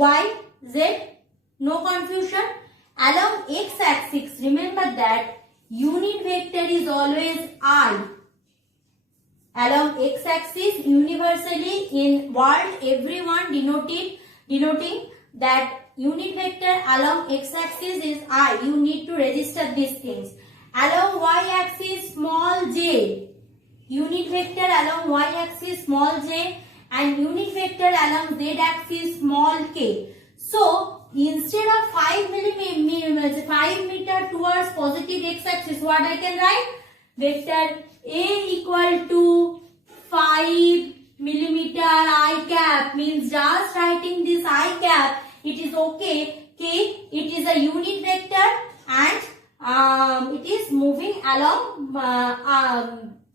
y, z, no confusion. Along x-axis, remember that unit vector is always I. Along x-axis, universally in world, everyone denoting that unit vector along x-axis is I. You need to register these things. Along y-axis, small j. Unit vector along y-axis, small j, and unit vector along z-axis, small k. So, instead of 5 meter towards positive x-axis, what I can write? Vector A equal to 5 millimeter I cap, means just writing this I cap, it is okay. K, it is a unit vector and it is moving along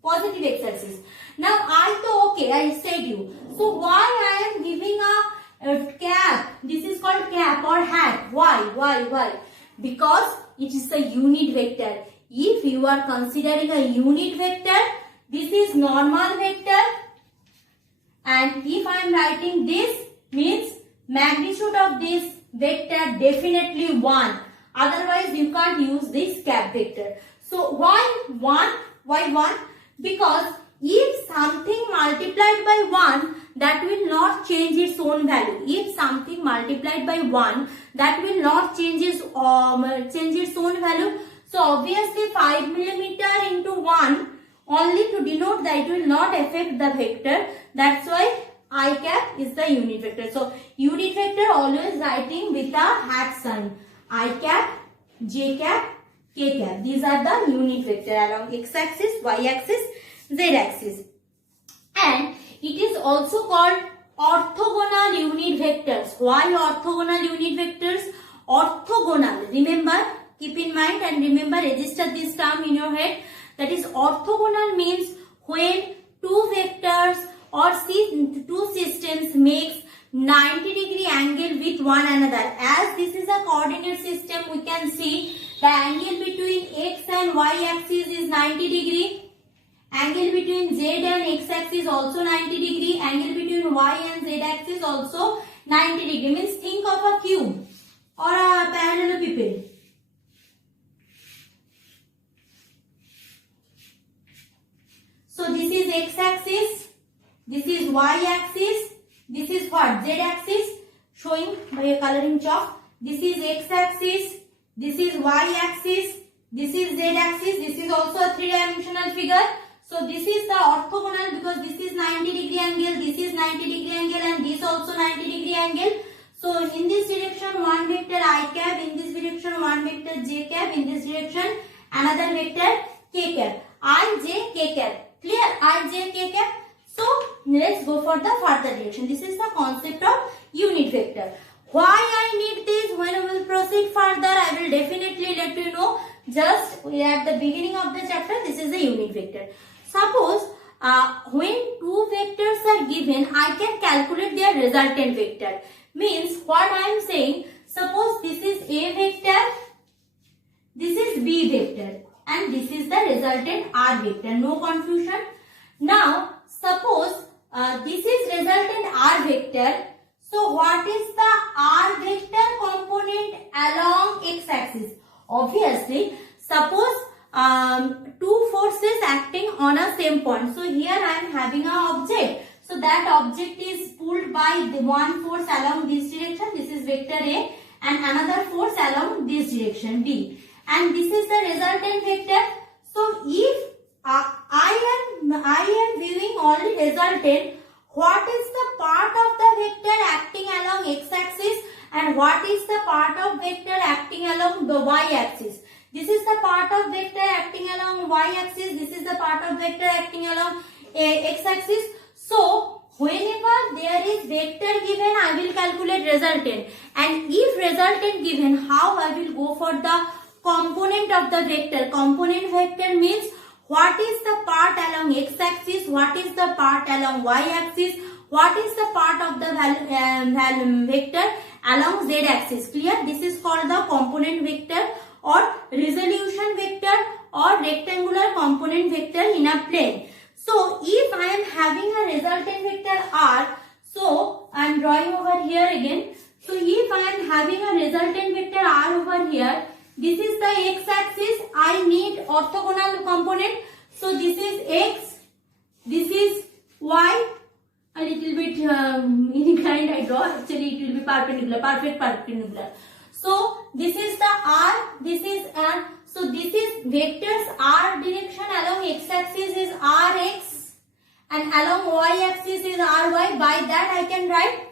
positive x-axis. Now I to okay, I said you. So why I am giving a cap? This is called cap or hat. Why? Because it is a unit vector. If you are considering a unit vector, this is normal vector, and if I am writing this, means magnitude of this vector definitely 1. Otherwise you can't use this cap vector. So why 1? Why 1? Because if something multiplied by 1, that will not change its own value. If something multiplied by 1, that will not change its own value. So obviously 5 millimeter into 1, only to denote that it will not affect the vector. That's why I cap is the unit vector. So unit vector always writing with a hat sign. I cap, j cap, k cap. These are the unit vector along x-axis, y-axis, z-axis. And it is also called orthogonal unit vectors. Why orthogonal unit vectors? Orthogonal. Remember, keep in mind and remember, register this term in your head. That is, orthogonal means when two vectors or two systems makes 90-degree angle with one another. As this is a coordinate system, we can see the angle between x and y axis is 90-degree. Angle between z and x axis also 90-degree. Angle between y and z axis also 90-degree. Means think of a cube or a parallelepiped. So this is x axis, this is y axis, this is what? Z axis, showing by a coloring chalk. This is x axis, this is y axis, this is z axis. This is also a 3-dimensional figure. So this is the orthogonal because this is 90-degree angle, this is 90-degree angle, and this also 90-degree angle. So in this direction one vector I cap, in this direction one vector j cap, in this direction another vector k cap. I, j, k cap. Clear? I, j, k cap. So let's go for the further direction. This is the concept of unit vector. Why I need this? When we will proceed further, I will definitely let you know. Just at the beginning of the chapter, this is the unit vector. Suppose when two vectors are given, I can calculate their resultant vector. Means what I am saying, suppose this is A vector, this is B vector, and this is the resultant R vector. No confusion. Now suppose this is resultant R vector. So what is the R vector component along x-axis? Obviously, suppose two forces acting on a same point. So here I am having an object. So that object is pulled by the one force along this direction. This is vector A, and another force along this direction B. And this is the resultant vector. So if I am viewing only resultant, what is the part of the vector acting along x-axis and what is the part of vector acting along the y-axis? This is the part of vector acting along y-axis. This is the part of vector acting along x-axis. So whenever there is vector given, I will calculate resultant. And if resultant given, how I will go for the component of the vector? Component vector means what is the part along x-axis, what is the part along y-axis, what is the part of the vector along z-axis. Clear? This is called the component vector or resolution vector or rectangular component vector in a plane. So if I am having a resultant vector R, so I am drawing over here again. So am having a resultant vector r over here. This is the x-axis. I need orthogonal component. So this is x, this is y. A little bit inclined I draw. Actually, it will be perpendicular, perfect perpendicular. So this is the r. This is r. So this is vectors r direction along x-axis is rx and along y-axis is ry. By that I can write.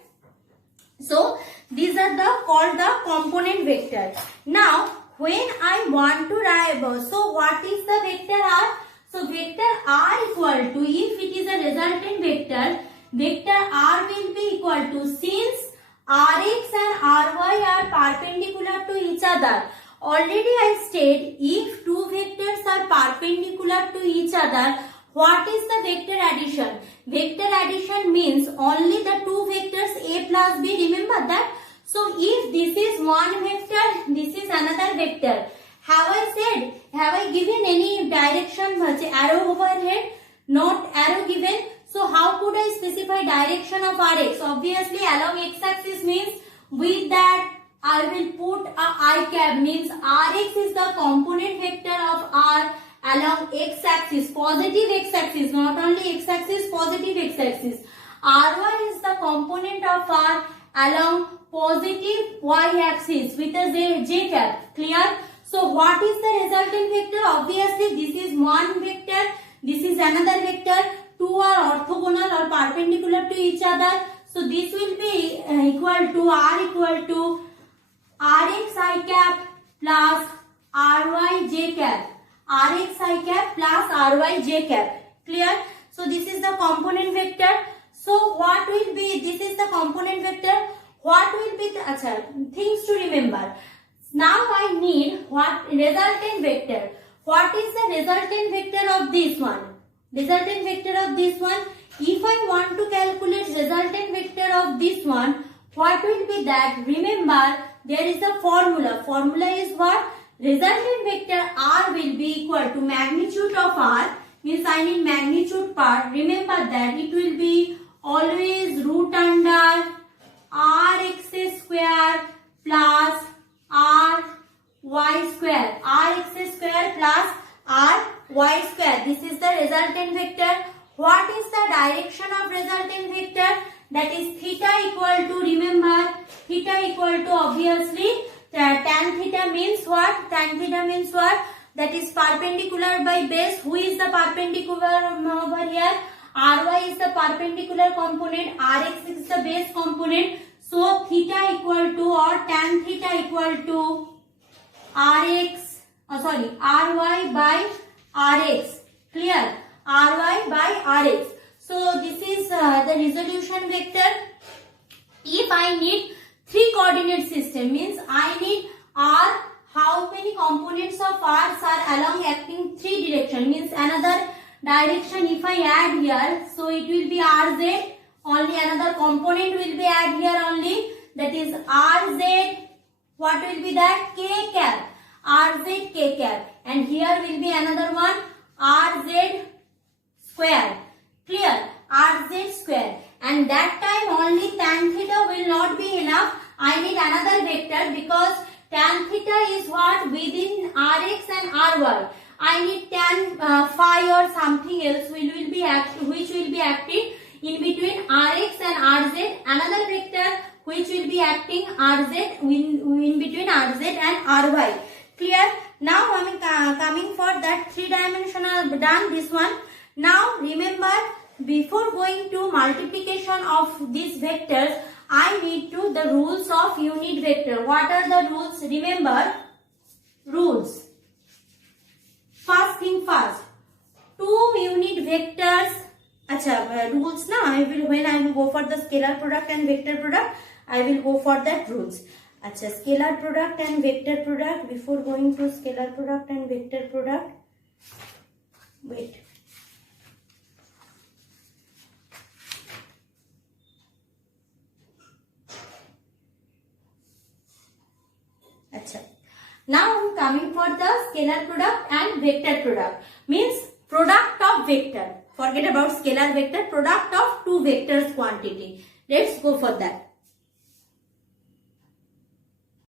So these are called the component vector. Now when I want to write, so what is the vector r? So vector r equal to, if it is a resultant vector, vector r will be equal to, since rx and ry are perpendicular to each other. Already I said, if two vectors are perpendicular to each other, what is the vector addition? Vector addition means only the two vectors a plus b. Remember that? So if this is one vector, this is another vector. Have I given any direction, arrow overhead? Not arrow given. So how could I specify direction of Rx? Obviously along x-axis means with that I will put a I cap, means Rx is the component vector of R along x-axis, positive x-axis, not only x-axis, positive x-axis. Ry is the component of R along positive y-axis with a j cap. Clear? So what is the resultant vector? Obviously this is one vector, this is another vector. Two are orthogonal or perpendicular to each other. So this will be equal to r equal to rx I cap plus ry j cap. Rx I cap plus ry j cap. Clear? So this is the component vector. So what will be, this is the component vector. What will be the things to remember? Now I need what resultant vector. What is the resultant vector of this one? Resultant vector of this one. If I want to calculate resultant vector of this one, what will be that? Remember, there is a formula. Formula is what? Resultant vector r will be equal to magnitude of r. Means I need magnitude part. Remember that it will be always root under rx square plus ry square. Rx square plus ry square. This is the resultant vector. What is the direction of resultant vector? That is theta equal to, remember, theta equal to obviously tan theta means what? Tan theta means what? That is perpendicular by base. Who is the perpendicular over here? Ry is the perpendicular component, Rx is the base component. So theta equal to, or tan theta equal to Rx, Ry by Rx. Clear? Ry by Rx. So this is the resolution vector. If I need three coordinate system, means I need R, how many components of R are along acting three direction, means another direction if I add here, so it will be Rz, only another component will be add here only, that is Rz, what will be that? K cap, Rz K cap, and here will be another one Rz square. Clear? Rz square, and that time only tan theta will not be enough. I need another vector because tan theta is what? Within Rx and Ry. I need tan phi or something else which will be acting in between Rx and Rz. Another vector which will be acting Rz in between Rz and Ry. Clear? Now I am coming for that three-dimensional done this one. Now remember, before going to multiplication of these vectors, I need to the rules of unit vector. What are the rules? Remember, rules. First thing first, two unit vectors. Rules na. When I will go for the scalar product and vector product, I will go for that rules. Scalar product and vector product. Before going to scalar product and vector product, wait. Now I am coming for the scalar product and vector product. Means product of vector. Forget about scalar vector. Product of two vectors quantity. Let's go for that.